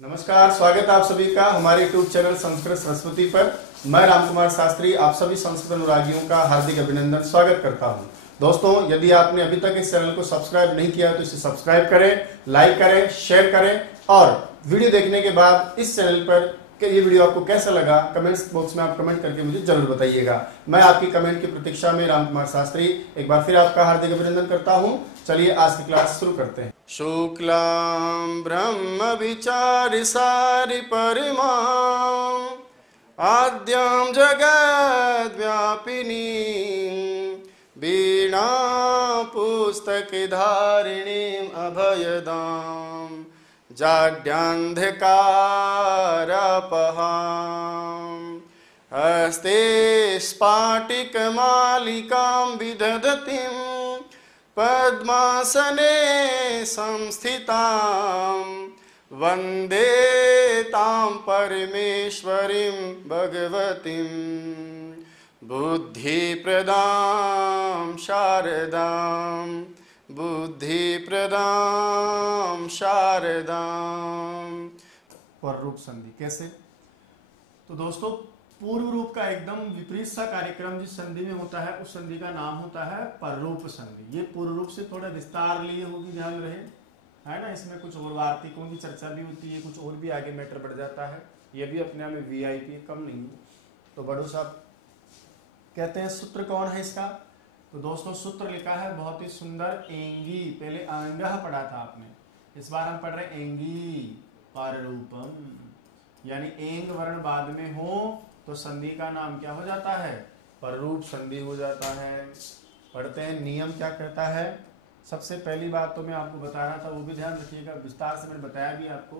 नमस्कार, स्वागत है आप सभी का हमारे यूट्यूब चैनल संस्कृत सरस्वती पर। मैं रामकुमार शास्त्री आप सभी संस्कृत अनुरागियों का हार्दिक अभिनंदन स्वागत करता हूं। दोस्तों, यदि आपने अभी तक इस चैनल को सब्सक्राइब नहीं किया तो इसे सब्सक्राइब करें, लाइक करें, शेयर करें और वीडियो देखने के बाद इस चैनल पर कि ये वीडियो आपको कैसा लगा कमेंट्स बॉक्स में आप कमेंट करके मुझे जरूर बताइएगा। मैं आपकी कमेंट की प्रतीक्षा में रामकुमार शास्त्री एक बार फिर आपका हार्दिक अभिनंदन करता हूं। चलिए आज की क्लास शुरू करते हैं। शुक्लां ब्रह्म विचारि सारि परिमां आद्यां जगद्व्यापिनी वीणा पुस्तकधारिणीं अभयदां जाड्यान्धकारपहां हस्ते स्फाटिकमालिकां विदधतीं पद्मासने संस्थितां वन्दे तां परमेश्वरीं भगवतीं बुद्धिप्रदां शारदां बुद्धिप्रदां शारदां। पर रूप संधि कैसे? तो दोस्तों, पूर्व रूप का एकदम विपरीत सा कार्यक्रम जिस संधि में होता है उस संधि का नाम होता है पररूप संधि। ये पूर्व रूप से थोड़ा विस्तार लिए होगी, ध्यान रहे, है ना। इसमें कुछ और वार्तिकों की चर्चा भी होती है, कुछ और भी आगे मैटर बढ़ जाता है। ये भी अपने आप में वीआईपी कम नहीं है। तो बड़ू साहब कहते हैं सूत्र कौन है इसका? तो दोस्तों, सूत्र लिखा है बहुत ही सुंदर, एंगी। पहले अंगह पढ़ा था आपने, इस बार हम पढ़ रहे हैं एंगी पररूपम, यानी एंग वर्ण बाद में हो तो संधि का नाम क्या हो जाता है? पररूप संधि हो जाता है। पढ़ते हैं नियम क्या कहता है। सबसे पहली बात तो मैं आपको बता रहा था, वो भी ध्यान रखिएगा, विस्तार से मैंने बताया भी आपको।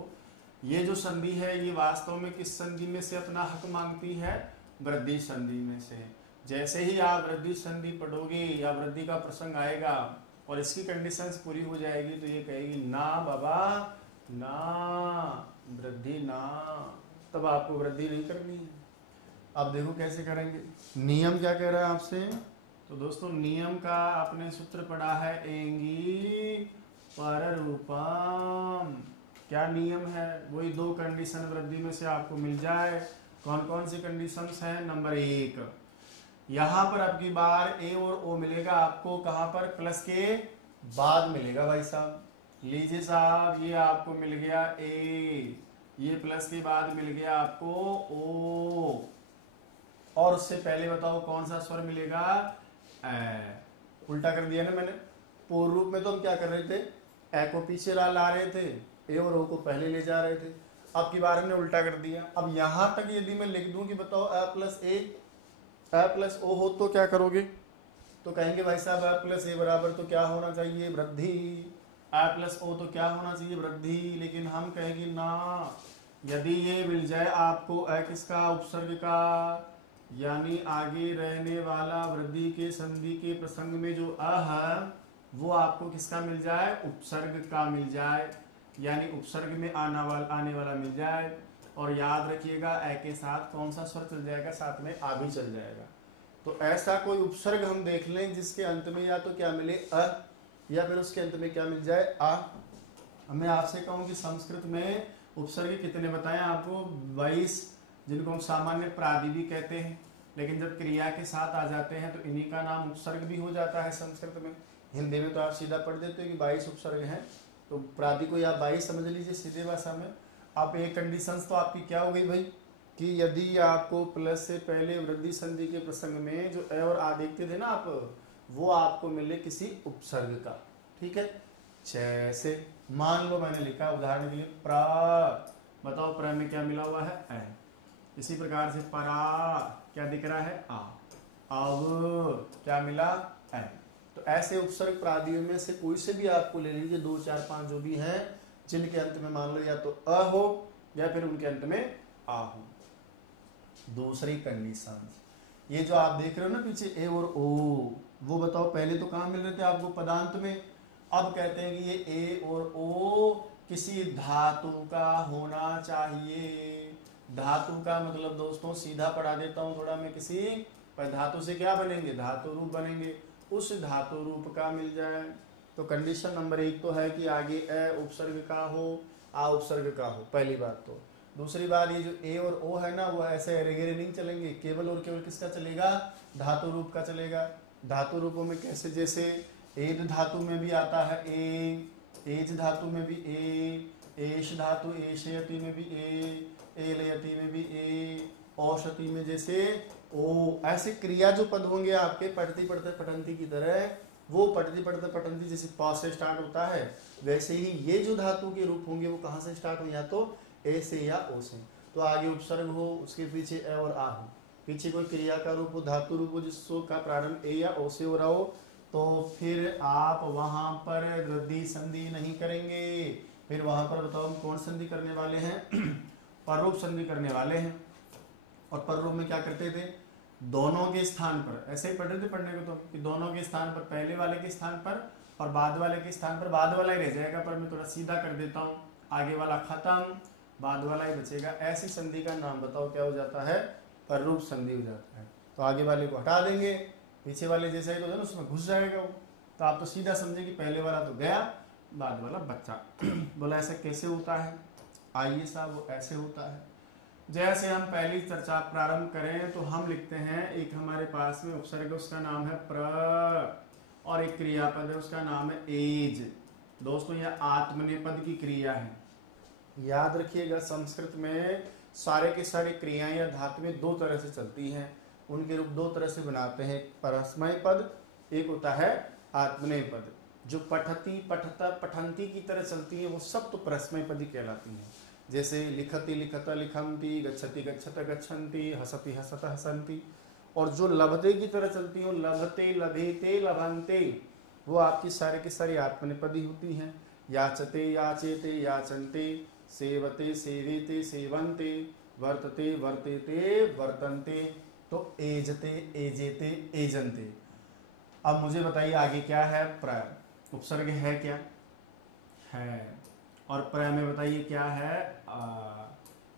ये जो संधि है ये वास्तव में किस संधि में से अपना हक मांगती है? वृद्धि संधि में से। जैसे ही आप वृद्धि संधि पढ़ोगे या वृद्धि का प्रसंग आएगा और इसकी कंडीशंस पूरी हो जाएगी तो ये कहेगी ना बाबा ना, वृद्धि ना, तब आपको वृद्धि नहीं करनी है। अब देखो कैसे करेंगे। नियम क्या कह रहा है आपसे? तो दोस्तों, नियम का आपने सूत्र पढ़ा है एंगी पररूपम। क्या नियम है? वही दो कंडीशन वृद्धि में से आपको मिल जाए। कौन कौन सी कंडीशंस हैं? नंबर 1, यहां पर अब की बार ए और ओ मिलेगा आपको कहां पर? प्लस के बाद मिलेगा भाई साहब। लीजिए साहब, ये आपको मिल गया ए, ये प्लस के बाद मिल गया आपको ओ, और उससे पहले बताओ कौन सा स्वर मिलेगा? ए। उल्टा कर दिया ना मैंने। पूर्व रूप में तो हम क्या कर रहे थे? ए को पीछे ला रहे थे, ए और ओ को पहले ले जा रहे थे। अब की बार हमने उल्टा कर दिया। अब यहां तक यदि मैं लिख दूं कि बताओ ए प्लस ओ हो तो क्या करोगे? तो कहेंगे भाई साहब ए प्लस ए बराबर तो क्या होना चाहिए? वृद्धि। ए प्लस ओ तो क्या होना चाहिए? वृद्धि। लेकिन हम कहेंगे ना, यदि ये मिल जाए आपको ए किसका? उपसर्ग का, यानी आगे रहने वाला वृद्धि के संधि के प्रसंग में जो अ है वो आपको किसका मिल जाए? उपसर्ग का मिल जाए, यानी उपसर्ग में आने वाला मिल जाए। और याद रखिएगा ए के साथ कौन सा स्वर चल जाएगा? साथ में आ भी चल जाएगा। तो ऐसा कोई उपसर्ग हम देख लें जिसके अंत में या तो क्या मिले? अ, या फिर उसके अंत में क्या मिल जाए? आ। मैं आपसे कहूं कि संस्कृत में उपसर्ग कितने बताएं आपको? 22, जिनको हम सामान्य प्रादि भी कहते हैं, लेकिन जब क्रिया के साथ आ जाते हैं तो इन्हीं का नाम उपसर्ग भी हो जाता है संस्कृत में। हिंदी में तो आप सीधा पढ़ देते हो कि 22 उपसर्ग हैं, तो प्रादि को आप 22 समझ लीजिए सीधे भाषा में। आप एक कंडीशंस तो आपकी क्या हो गई भाई कि यदि आपको प्लस से पहले वृद्धि संधि के प्रसंग में जो ए और आ देखते थे ना आप, वो आपको मिले किसी उपसर्ग का। ठीक है, जैसे मान लो मैंने लिखा उदाहरण के लिए प्रा, बताओ प्रा में क्या मिला हुआ है? ए। इसी प्रकार से परा क्या दिख रहा है? आ। अब क्या मिला? ए। तो ऐसे उपसर्ग प्रादियों में से कोई से भी आपको ले लीजिए, 2, 4, 5 जो भी हैं, जिनके अंत में मान लो या तो अ हो या फिर उनके अंत में आ हो। दूसरी कंडीशन, ये जो आप देख रहे हो ना पीछे ए और ओ, वो बताओ पहले तो कहाँ मिल रहे थे आपको? पदांत में। अब कहते हैं कि ये ए और ओ किसी धातु का होना चाहिए। धातु का मतलब दोस्तों सीधा पढ़ा देता हूं थोड़ा मैं, किसी पर धातु से क्या बनेंगे, धातु रूप बनेंगे, उस धातु रूप का मिल जाए। तो कंडीशन नंबर 1 तो है कि आगे ए उपसर्ग का हो, आ उपसर्ग का हो, पहली बात। तो दूसरी बात, ये जो ए और ओ है ना, वो ऐसे अरेगेरे नहीं चलेंगे, केवल और केवल किसका चलेगा, धातु रूप का चलेगा। धातु रूपों में कैसे, जैसे एद धातु में भी आता है ए, एज धातु में भी ए, एश धातु एशयति में भी ए, एलयति में भी ए, औषधि में जैसे ओ। ऐसे क्रिया जो पद होंगे आपके पढ़ती पढ़ते पठंती की तरह, वो पढ़ती पढ़ते पठंती जैसे प से स्टार्ट होता है, वैसे ही ये जो धातु के रूप होंगे वो कहाँ से स्टार्ट हो, या तो ए से या ओ से। तो आगे उपसर्ग हो, उसके पीछे ए और आ हो, पीछे कोई क्रिया का रूप हो, धातु रूप हो, जिसको का प्रारंभ ए या ओ से हो रहा हो, तो फिर आप वहां पर वृद्धि संधि नहीं करेंगे। फिर वहां पर बताओ हम कौन संधि करने वाले हैं, पररूप संधि करने वाले हैं। और पररूप में क्या करते थे, दोनों के स्थान पर, ऐसे ही पढ़ते थे पढ़ने को तो, कि दोनों के स्थान पर, पहले वाले के स्थान पर और बाद वाले के स्थान पर, बाद वाला ही रह जाएगा, पर मैं थोड़ा सीधा कर देता हूँ, आगे वाला खत्म, बाद वाला ही बचेगा। ऐसी संधि का नाम बताओ क्या हो जाता है, पररूप संधि हो जाता है। तो आगे वाले को हटा देंगे, पीछे वाले जैसा ही तो है ना, उसमें घुस जाएगा वो। तो आप तो सीधा समझे कि पहले वाला तो गया, बाद वाला बच्चा। बोला ऐसा कैसे होता है, आइए साहब वो ऐसे होता है। जैसे हम पहली चर्चा प्रारंभ करें तो हम लिखते हैं, एक हमारे पास में उपसर्ग उसका नाम है प्र, और एक क्रियापद है उसका नाम है एज। दोस्तों यह आत्मनेपद की क्रिया है, याद रखिएगा। संस्कृत में सारे के सारे क्रियाएं या धातुएं दो तरह से चलती हैं, उनके रूप दो तरह से बनाते हैं, परस्मय पद, एक होता है आत्मनेय पद। जो पठती पठता पठंती की तरह चलती है वो सब तो परस्मय पद ही कहलाती हैं। जैसे लिखति लिखत लिखंती, गच्छति गच्छत गच्छन्ति, हसति हसत हसन्ति। और जो लभते की तरह चलती है, लभते लभेते लभन्ते, वो आपकी सारे की सारी आत्मनेपदी होती हैं। याचते याचेते याचन्ते, सेवते सेवेते सेवन्ते, वर्तते वर्तेते वर्तन्ते। तो एजते एजेते एजन्ते। अब मुझे बताइए आगे क्या है, प्र, उपसर्ग है क्या, है, और प्र में बताइए क्या है,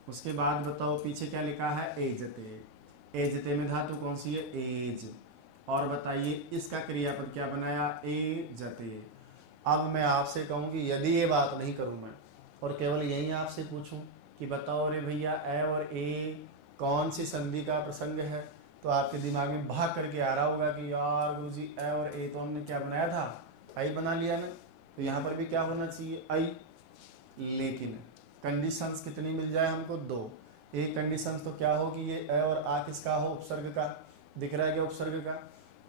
उसके बाद बताओ पीछे क्या लिखा है, एजते। एजते में धातु कौन सी है, एज। और बताइए इसका क्रियापद क्या बनाया, एजते। अब मैं आपसे कहूं कि यदि ये बात नहीं करूं मैं, और केवल यही आपसे पूछूं कि बताओ रे भैया ए और ए कौन सी संधि का प्रसंग है, तो आपके दिमाग में भाग करके आ रहा होगा कि यार गुरुजी ए और ए तो हमने क्या बनाया था, आई बना लिया ना। तो यहाँ पर भी क्या होना चाहिए, आई। लेकिन कंडीशंस कितनी मिल जाए हमको, दो। एक कंडीशंस तो क्या हो कि ये ए और आ किसका हो, उपसर्ग का। दिख रहा है क्या उपसर्ग का,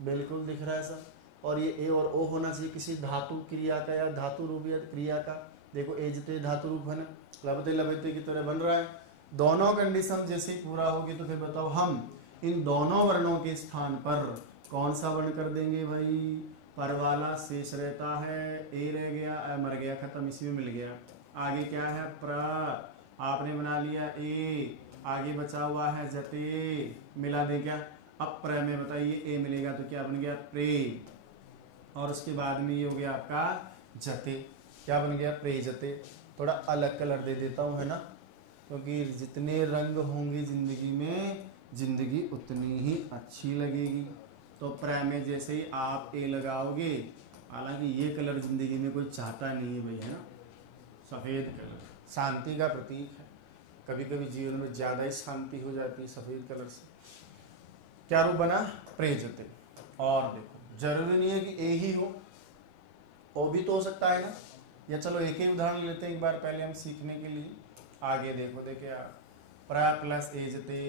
बिल्कुल दिख रहा है सर। और ये ए और ओ होना चाहिए किसी धातु क्रिया का या धातु रूप या क्रिया का। देखो एजते धातु रूप है ना, लभते लभते की तरह बन रहा है। दोनों कंडीशन जैसे ही पूरा होगी तो फिर बताओ हम इन दोनों वर्णों के स्थान पर कौन सा वर्ण कर देंगे भाई, पर वाला शेष रहता है, ए रह गया, मर गया, खत्म, इसी में मिल गया। आगे क्या है, प्र, आपने बना लिया ए, आगे बचा हुआ है जते, मिला दे क्या। अब प्र में बताइए ए मिलेगा तो क्या बन गया, प्रे, और उसके बाद में ये हो गया आपका जते, क्या बन गया, प्रे जते। थोड़ा अलग कलर दे देता हूँ है ना, क्योंकि जितने रंग होंगे जिंदगी में, जिंदगी उतनी ही अच्छी लगेगी। तो प्र में जैसे ही आप ए लगाओगे, हालांकि ये कलर जिंदगी में कोई चाहता नहीं है भाई, है ना, सफ़ेद कलर शांति का प्रतीक है। कभी कभी जीवन में ज़्यादा ही शांति हो जाती है सफ़ेद कलर से। क्या रूप बना, प्रेजते। और देखो जरूरी नहीं है कि ए ही हो, ओ भी तो हो सकता है ना। या चलो एक ही उदाहरण लेते हैं एक बार पहले हम सीखने के लिए। आगे देखो, देखिए प्र प्लस एजते,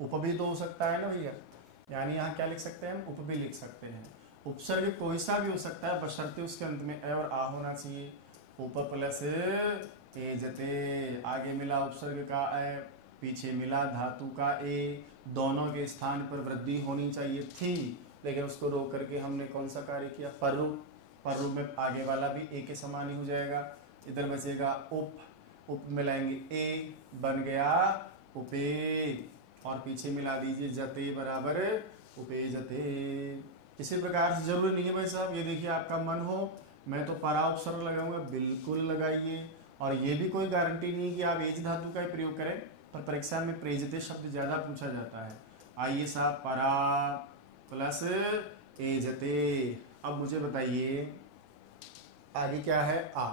उप भी तो हो सकता है ना भैया। यानी यहाँ क्या लिख सकते हैं हम, उप भी लिख सकते हैं। उपसर्ग कोई सा भी हो सकता है, बशर्ते उसके अंत में ए और आ होना चाहिए। उप प्लस एजते, आगे मिला उपसर्ग का ए, पीछे मिला धातु का ए, दोनों के स्थान पर वृद्धि होनी चाहिए थी, लेकिन उसको रोक करके हमने कौन सा कार्य किया, पररूप। पररूप में आगे वाला भी ए के समान ही हो जाएगा। इधर बचेगा उप, उप मिलाएंगे ए, बन गया उपे, और पीछे मिला दीजिए जते बराबर उपे जते। इसी प्रकार से जरूरी नहीं है भाई साहब, ये देखिए आपका मन हो मैं तो परा उपसर्ग लगाऊंगा, बिल्कुल लगाइए। और ये भी कोई गारंटी नहीं कि आप एज धातु का ही प्रयोग करें, पर परीक्षा में प्रेजते शब्द ज्यादा पूछा जाता है। आइए साहब, परा प्लस एजते। अब मुझे बताइए आगे क्या है, आ,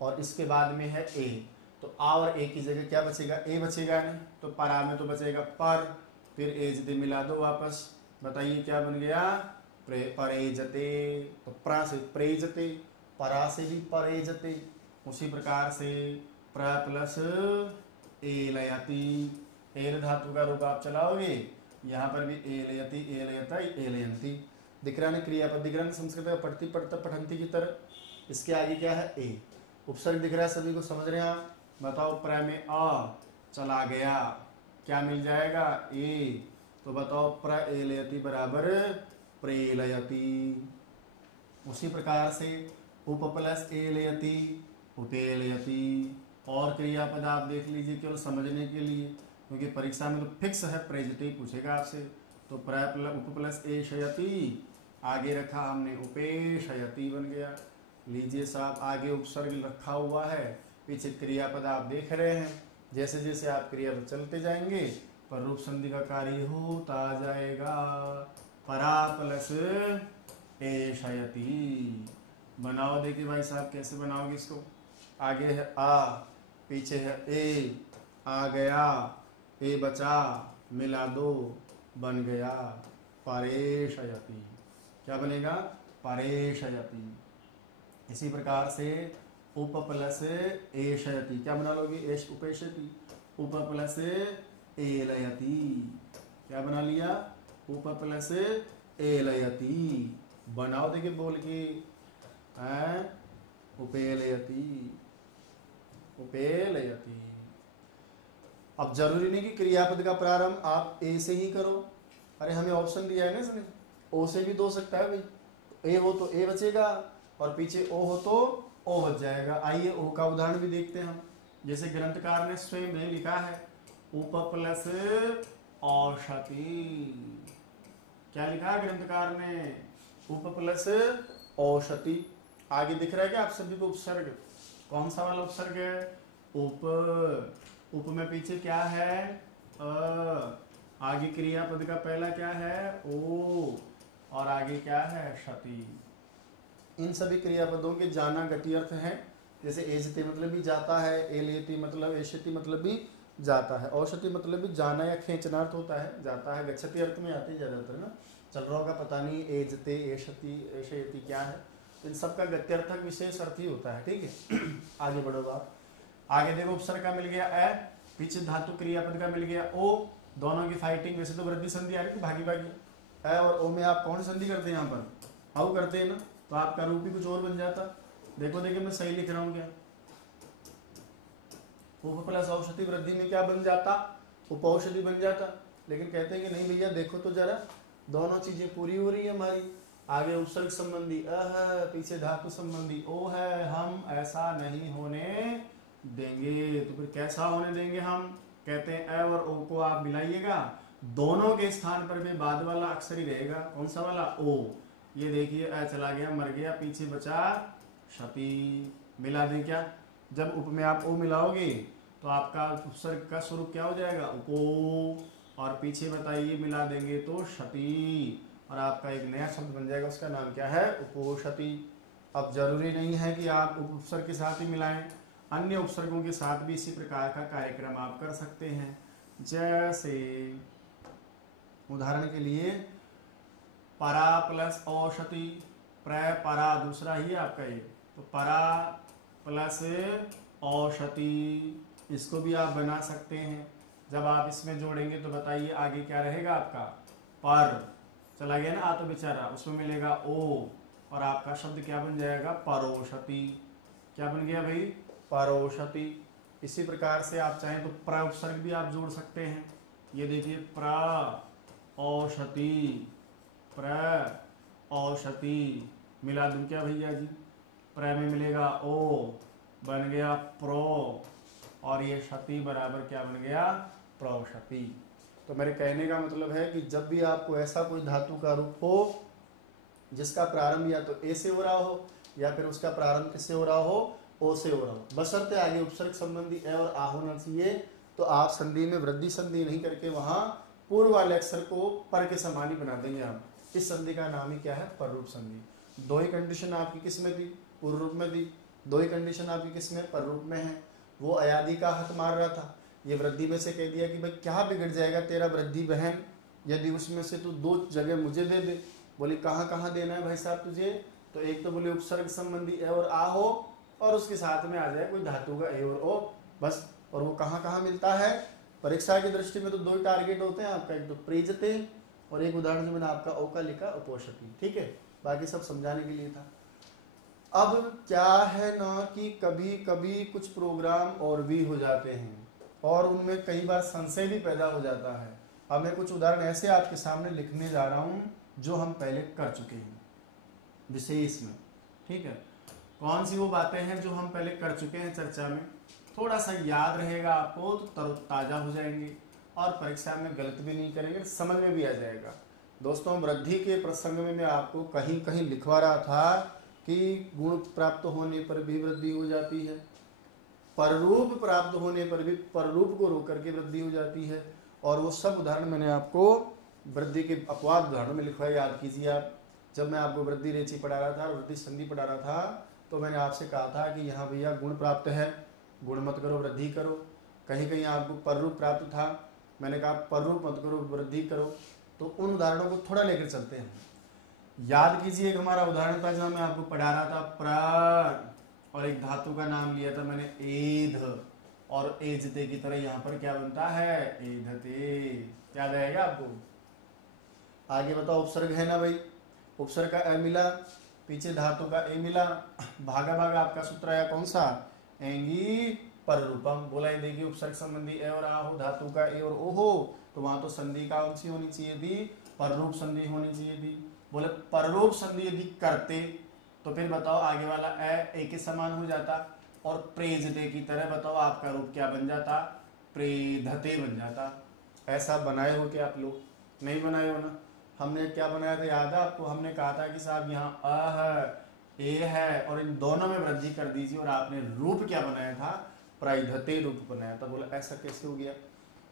और इसके बाद में है ए, तो आ और ए की जगह क्या बचेगा, ए बचेगा नहीं, तो परा में तो बचेगा पर, फिर एजते मिला दो वापस, बताइए क्या बन गया, परेजते। तो प्रा से प्रेजते, परा से भी परेजते, उसी प्रकार से प्र प्लस एलयति, एल धातु का रूप आप चलाओगे, यहाँ पर भी एलयति एलयता एलयंती, दिख रहा है क्रियापद, दिख रहा है संस्कृत का पढ़ती पढ़ता पठंती की तरह। इसके आगे क्या है, ए, उपसर्ग दिख रहा है सभी को, समझ रहे हैं आप, बताओ प्र में अ चला गया, क्या मिल जाएगा, ए, तो बताओ प्र एलयति बराबर प्रेलयति। उसी प्रकार से उप प्लस एलयति उपेलयति, और क्रियापद आप देख लीजिए केवल समझने के लिए, क्योंकि परीक्षा में तो फिक्स है प्रेजते पूछेगा आपसे। तो उप प्लस एशयति, आगे रखा हमने उपेशयति बन गया। लीजिए साहब, आगे उपसर्ग रखा हुआ है, पीछे क्रियापद आप देख रहे हैं, जैसे जैसे आप क्रियापद चलते जाएंगे पर रूप संधि का कार्य होता जाएगा। परा प्लस एशयति, बनाओ, देखिए भाई साहब कैसे बनाओगे इसको, आगे है आ, पीछे है ए, आ गया, ए बचा, मिला दो, बन गया परेशयति, क्या बनेगा, परेशयति। इसी प्रकार से उप प्लस एशयति, क्या बना लोगे, एश उपेशति, उप प्लस एलयति, क्या बना लिया, उप प्लस एलयति, बनाओ देखिए बोल के, उपेलयति उपेलयति। अब जरूरी नहीं कि क्रियापद का प्रारंभ आप ए से ही करो, अरे हमें ऑप्शन दिया है ना इसने, ओ से भी दो सकता है भाई, ए हो तो ए बचेगा और पीछे ओ हो तो ओ बच जाएगा। आइए ओ का उदाहरण भी देखते हैं हम, जैसे ग्रंथकार ने स्वयं में लिखा है उप प्लस औषधि, क्या लिखा है ग्रंथकार ने, उप प्लस औषधि। आगे दिख रहा है क्या आप सभी को उपसर्ग, कौन सा वाला उपसर्ग है, उप, उप में पीछे क्या है, आगे क्रियापद का पहला क्या है, ओ, और आगे क्या है, क्षति। इन सभी क्रियापदों के जाना गति अर्थ है, जैसे एजते मतलब भी जाता है, एलयति मतलब, एशति मतलब भी जाता है, औषधि मतलब भी जाना या खींचना अर्थ होता है, जाता है, गच्छति अर्थ में आती है ज्यादातर ना, चल रहा होगा पता नहीं, एजते एशति एशयति क्या है, इन सब का गत्यर्थक विशेष अर्थ ही होता है, ठीक है। आगे बढ़ो बात, आगे देखो उपसर्ग का मिल गया ए, पीछे धातु क्रियापद का मिल गया ओ, दोनों की फाइटिंग, वैसे तो वृद्धि संधि आ रही थी भागी भागी, ए और ओ में आप कौन संधि करते हैं, यहाँ पर हाउ करते हैं ना, तो आपका रूप ही कुछ और बन जाता। देखो देखिए मैं सही लिख रहा हूँ क्या, उप प्लस औषधि वृद्धि में क्या बन जाता, उपौषधि बन जाता, लेकिन कहते हैं कि नहीं भैया देखो तो जरा, दोनों चीजें पूरी हो रही है हमारी, आगे उपसर्ग संबंधी अ है, पीछे धातु संबंधी ओ है, हम ऐसा नहीं होने देंगे। तो फिर कैसा होने देंगे हम, कहते हैं ए और ओ को आप मिलाइएगा, दोनों के स्थान पर भी बाद वाला अक्षर ही रहेगा, कौन सा वाला, ओ, ये देखिए ए चला गया, मर गया, पीछे बचा क्षति, मिला दें क्या, जब उप में आप ओ मिलाओगे तो आपका उपसर्ग का स्वरूप क्या हो जाएगा, उपो, और पीछे बताइए मिला देंगे तो क्षति, और आपका एक नया शब्द बन जाएगा, उसका नाम क्या है, उपोषति। अब जरूरी नहीं है कि आप उपसर्ग के साथ ही मिलाएं, अन्य उपसर्गों के साथ भी इसी प्रकार का कार्यक्रम आप कर सकते हैं। जैसे उदाहरण के लिए परा प्लस औषधि, प्र परा दूसरा ही आपका ये, तो परा प्लस औषधि, इसको भी आप बना सकते हैं। जब आप इसमें जोड़ेंगे तो बताइए आगे क्या रहेगा आपका, पर चला गया ना आ तो बेचारा, उसमें मिलेगा ओ, और आपका शब्द क्या बन जाएगा, परोषति, क्या बन गया भाई, परोषति। इसी प्रकार से आप चाहें तो प्र उपसर्ग भी आप जोड़ सकते हैं, ये देखिए प्र औषधि, प्र औषधि, मिला दूं क्या भैया जी, प्र में मिलेगा ओ, बन गया प्रो, और ये क्षति बराबर क्या बन गया, प्रौषति। तो मेरे कहने का मतलब है कि जब भी आपको ऐसा कोई धातु का रूप हो जिसका प्रारंभ या तो ए से हो रहा हो या फिर उसका प्रारंभ किससे हो रहा हो, ओ से हो रहा हो, बशर्ते आगे उपसर्ग संबंधी ए और आ होना चाहिए, तो आप संधि में वृद्धि संधि नहीं करके वहां पूर्व वाले अक्षर को पर के समान ही बना देंगे हम। इस संधि का नाम ही क्या है? पररूप संधि। दो ही कंडीशन आपकी किस में थी? पूर्व रूप में थी। दो ही कंडीशन आपकी किस में? पर रूप में है। वो अयादि का हाथ मार रहा था, ये वृद्धि में से कह दिया कि भाई क्या बिगड़ जाएगा तेरा वृद्धि बहन, यदि उसमें से तू दो जगह मुझे दे दे। बोली कहाँ कहाँ देना है भाई साहब तुझे? तो एक तो बोले उपसर्ग संबंधी ए और आ हो, और उसके साथ में आ जाए कोई धातु का ए और ओ, बस। और वो कहाँ कहाँ मिलता है? परीक्षा की दृष्टि में तो दो ही टारगेट होते हैं आपका, एक तो प्रेजते और एक उदाहरण जो मैंने आपका ओ का लिखा उपोषती, ठीक है। बाकी सब समझाने के लिए था। अब क्या है ना कि कभी कभी कुछ प्रोग्राम और भी हो जाते हैं और उनमें कई बार संशय भी पैदा हो जाता है। अब मैं कुछ उदाहरण ऐसे आपके सामने लिखने जा रहा हूं जो हम पहले कर चुके हैं विशेष में, ठीक है। कौन सी वो बातें हैं जो हम पहले कर चुके हैं चर्चा में, थोड़ा सा याद रहेगा आपको तो तरोताजा हो जाएंगे और परीक्षा में गलत भी नहीं करेंगे, समझ में भी आ जाएगा। दोस्तों वृद्धि के प्रसंग में मैं आपको कहीं कहीं लिखवा रहा था कि गुण प्राप्त होने पर भी वृद्धि हो जाती है, पररूप प्राप्त होने पर भी पररूप को रोक करके वृद्धि हो जाती है। और वो सब उदाहरण मैंने आपको वृद्धि के अपवाद उदाहरण में लिखवाया, याद कीजिए आप। जब मैं आपको वृद्धि रेची पढ़ा रहा था, वृद्धि संधि पढ़ा रहा था, तो मैंने आपसे कहा था कि यहाँ भैया गुण प्राप्त है, गुण मत करो वृद्धि करो। कहीं कहीं आपको पररूप प्राप्त था, मैंने कहा पररूप मत करो वृद्धि करो। तो उन उदाहरणों को थोड़ा लेकर चलते हैं। याद कीजिए एक हमारा उदाहरण था जहाँ मैं आपको पढ़ा रहा था प्र, और एक धातु का नाम लिया था मैंने एध, और एजते की तरह यहाँ पर क्या बनता है? एधते। याद आएगा आपको? आगे बताओ, उपसर्ग है ना भाई, उपसर्ग का ए मिला, पीछे धातु का ए मिला, भागा भागा आपका सूत्र आया कौन सा? एंगी पर रूपम। बोला ये देखिए उपसर्ग संबंधी ए और आ हो, धातु का ए और ओ हो, तो वहां तो संधि कौन सी होनी चाहिए थी? पररूप संधि होनी चाहिए थी। बोले पररूप संधि यदि करते तो फिर बताओ आगे वाला ए के समान हो जाता, और प्रेजते की तरह बताओ आपका रूप क्या बन जाता? प्रेधते बन जाता। ऐसा बनाए हो क्या आप लोग? नहीं बनाए हो ना। हमने क्या बनाया था याद है आपको? हमने कहा था कि साहब यहाँ अ है, ए है, और इन दोनों में वृद्धि कर दीजिए, और आपने रूप क्या बनाया था? प्राइधते रूप बनाया था। बोला ऐसा कैसे हो गया?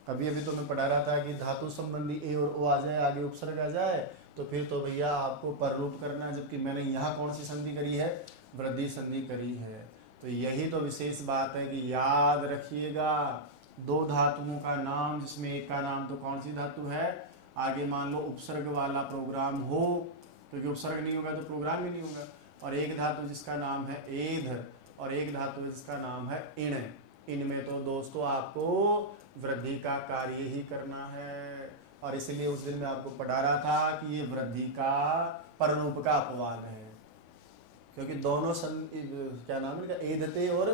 अभी अभी तो मैं पढ़ा रहा था कि धातु संबंधी ए और ओ आ जाए, आगे उपसर्ग आ जाए, तो फिर तो भैया आपको पररूप करना है, जबकि मैंने यहाँ कौन सी संधि करी है? वृद्धि संधि करी है। तो यही तो विशेष बात है कि याद रखिएगा, दो धातुओं का नाम जिसमें एक का नाम तो कौन सी धातु है? आगे मान लो उपसर्ग वाला प्रोग्राम हो, क्योंकि उपसर्ग नहीं होगा तो प्रोग्राम ही नहीं होगा, और एक धातु जिसका नाम है एध और एक धातु जिसका नाम है इण। इनमें तो दोस्तों आपको वृद्धि का कार्य ही करना है, और इसलिए उस दिन मैं आपको पढ़ा रहा था कि ये वृद्धि का पररूप का अपवाद है, क्योंकि दोनों क्या नाम है, एधते और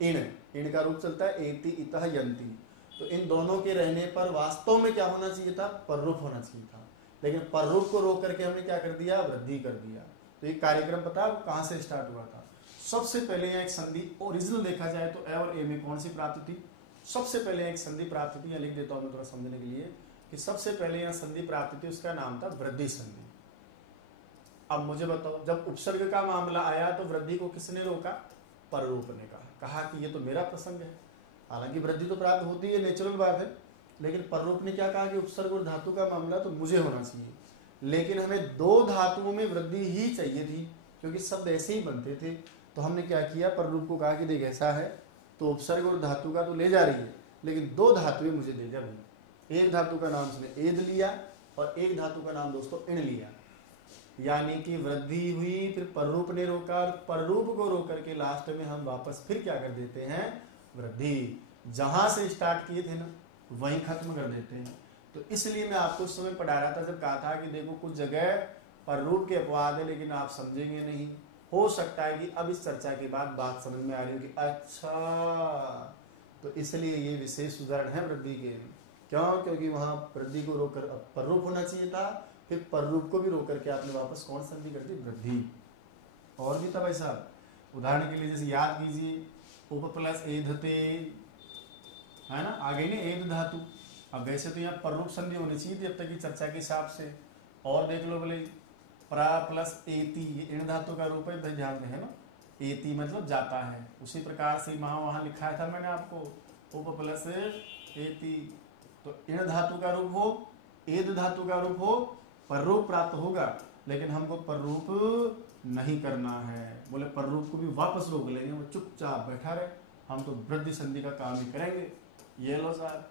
इण का रूप चलता है एति इतः यंती। तो इन दोनों के रहने पर वास्तव में क्या होना चाहिए था? पररूप होना चाहिए था, लेकिन पररूप को रोक करके हमने क्या कर दिया? वृद्धि कर दिया। तो ये कार्यक्रम पता है कहाँ से स्टार्ट हुआ था? सबसे पहले यहाँ एक संधि ओरिजिनल देखा जाए तो ए और ए में कौन सी प्राप्त थी? सबसे पहले एक संधि प्राप्त थी, यहाँ लिख देता हूँ मैं थोड़ा समझने के लिए, कि सबसे पहले यहाँ संधि प्राप्त थी, उसका नाम था वृद्धि संधि। अब मुझे बताओ, जब उपसर्ग का मामला आया तो वृद्धि को किसने रोका? पररूप ने कहा कि ये तो मेरा प्रसंग है। हालांकि वृद्धि तो प्राप्त होती है, नेचुरल बात है, लेकिन पररूप ने क्या कहा कि उपसर्ग और धातु का मामला तो मुझे होना चाहिए। लेकिन हमें दो धातुओं में वृद्धि ही चाहिए थी, क्योंकि शब्द ऐसे ही बनते थे। तो हमने क्या किया? पररूप को कहा कि देख ऐसा है तो उपसर्ग और धातु का तो ले जा रही है, लेकिन दो धातुएं मुझे दे जा भाई। एक धातु का नाम उसने एद लिया और एक धातु का नाम दोस्तों इण लिया, यानी कि वृद्धि हुई, फिर पररूप ने रोका, और पररूप को रोक करके लास्ट में हम वापस फिर क्या कर देते हैं? वृद्धि। जहां से स्टार्ट किए थे ना वहीं खत्म कर देते हैं। तो इसलिए मैं आपको उस समय पढ़ा रहा था, जब कहा था कि देखो कुछ जगह पररूप के अपवाद है लेकिन आप समझेंगे नहीं। हो सकता है कि अब इस चर्चा के बाद बात समझ में आ रही हो कि अच्छा, तो इसलिए ये विशेष उदाहरण है वृद्धि के। क्यों? क्योंकि वहां वृद्धि को रोककर पररूप होना चाहिए था, फिर पररूप को भी रोक करके आपने वापस कौन संधि कर दी? वृद्धि। और भी था भाई साहब, उदाहरण के लिए जैसे याद कीजिए, उप प्लस एधते है ना, आ गई ना एध धातु। अब वैसे तो यहाँ पररूप संधि होनी चाहिए थी अब तक की चर्चा के हिसाब से। और देख लो बोले प्रा प्लस एति, ये इण धातु का रूप है, ध्यान में है ना, एति मतलब जाता है। उसी प्रकार से वहां लिखा था मैंने आपको उप प्लस एति, तो इण धातु का रूप हो एद धातु का रूप हो, पररूप प्राप्त होगा, लेकिन हमको पररूप नहीं करना है। बोले पररूप को भी वापस रोक लेंगे, वो चुपचाप बैठा रहे, हम तो वृद्धि संधि का काम ही करेंगे। ये लो साहब,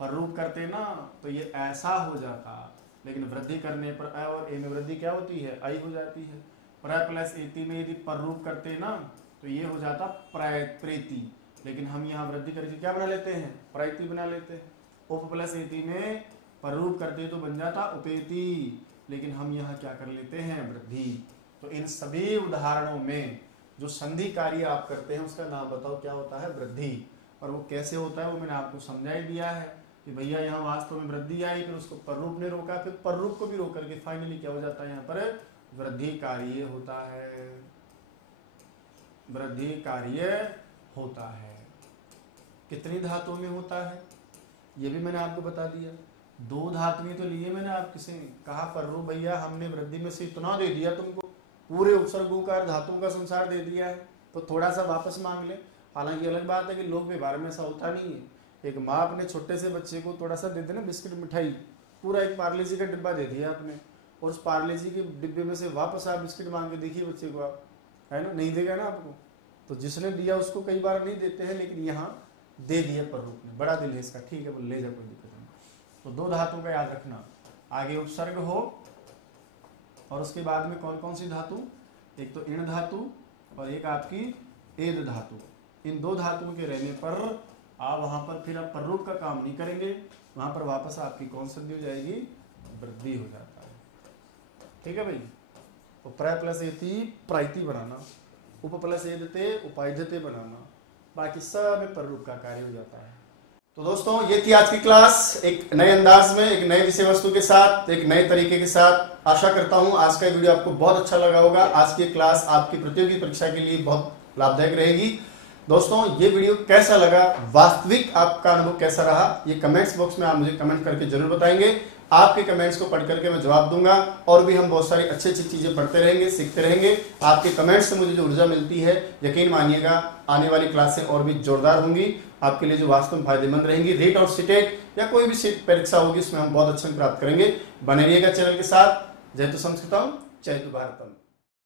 पररूप करते ना तो ये ऐसा हो जाता, लेकिन वृद्धि करने पर अ और ए में वृद्धि क्या होती है, आई हो जाती है। प्र प्लस एति में यदि पररूप करते ना तो ये हो जाता प्रेति, लेकिन हम यहाँ वृद्धि करके क्या बना लेते हैं, प्रैति बना लेते हैं। उप प्लस एति में पररूप करते तो बन जाता उपेति, लेकिन हम यहाँ क्या कर लेते हैं, वृद्धि। तो इन सभी उदाहरणों में जो संधि कार्य आप करते हैं उसका नाम बताओ क्या होता है, वृद्धि। और वो कैसे होता है वो मैंने आपको समझा ही दिया है कि भैया यहाँ वास्तव में वृद्धि आई, फिर उसको पररूप ने रोका, फिर पररूप को भी रोक करके फाइनली क्या हो जाता है, यहाँ पर वृद्धि कार्य होता है, वृद्धि कार्य होता है। कितनी धातुओं में होता है ये भी मैंने आपको बता दिया। 2 धातुएं तो लिए मैंने आपके से, कहा पररूप भैया हमने वृद्धि में से इतना दे दिया तुमको, पूरे उपसर्गोकार धातुओं का संसार दे दिया है, तो थोड़ा सा वापस मांग ले। हालांकि अलग बात है कि लोक व्यवहार में ऐसा होता नहीं है। एक माँ अपने छोटे से बच्चे को थोड़ा सा दे देना बिस्किट मिठाई, पूरा एक पार्ले जी का डिब्बा दे दिया आपने, और उस पार्ले जी के डिब्बे में से वापस आप बिस्किट मांग के देखिए बच्चे को, आप है ना, नहीं देगा ना आपको। तो जिसने दिया उसको कई बार नहीं देते हैं, लेकिन यहाँ दे दिया पररूप ने, बड़ा दिल है इसका, ठीक है बोले ले जा, कोई दिक्कत नहीं। तो 2 धातुओं का याद रखना, आगे उपसर्ग हो और उसके बाद में कौन कौन सी धातु, एक तो इण धातु और एक आपकी एद धातु। इन 2 धातुओं के रहने पर आप वहां पर फिर आप पररूप का काम नहीं करेंगे, वहां पर वापस आपकी कौन संधि हो जाएगी, वृद्धि हो जाता है। ठीक है भाई। तो प्र प्लस एति प्राइति बनाना, उप प्लस एदते उपायधते बनाना, बाकी सब में पररूप का कार्य हो जाता है। तो दोस्तों ये थी आज की क्लास, एक नए अंदाज में, एक नए विषय वस्तु के साथ, एक नए तरीके के साथ। आशा करता हूं आज का वीडियो आपको बहुत अच्छा लगा होगा। आज की क्लास आपकी प्रतियोगी परीक्षा के लिए बहुत लाभदायक रहेगी। दोस्तों ये वीडियो कैसा लगा, वास्तविक आपका अनुभव कैसा रहा, ये कमेंट्स बॉक्स में आप मुझे कमेंट करके जरूर बताएंगे। आपके कमेंट्स को पढ़ करके मैं जवाब दूंगा, और भी हम बहुत सारी अच्छी अच्छी चीजें पढ़ते रहेंगे, सीखते रहेंगे। आपके कमेंट्स से मुझे जो ऊर्जा मिलती है, यकीन मानिएगा आने वाली क्लासें और भी जोरदार होंगी, आपके लिए जो वास्तव में फायदेमंद रहेंगी। रीट और सीटेट या कोई भी सीट परीक्षा होगी उसमें हम बहुत अच्छे प्राप्त करेंगे। बने रहिएगा चैनल के साथ। जय तो संस्कृतम, जय तो भारतम।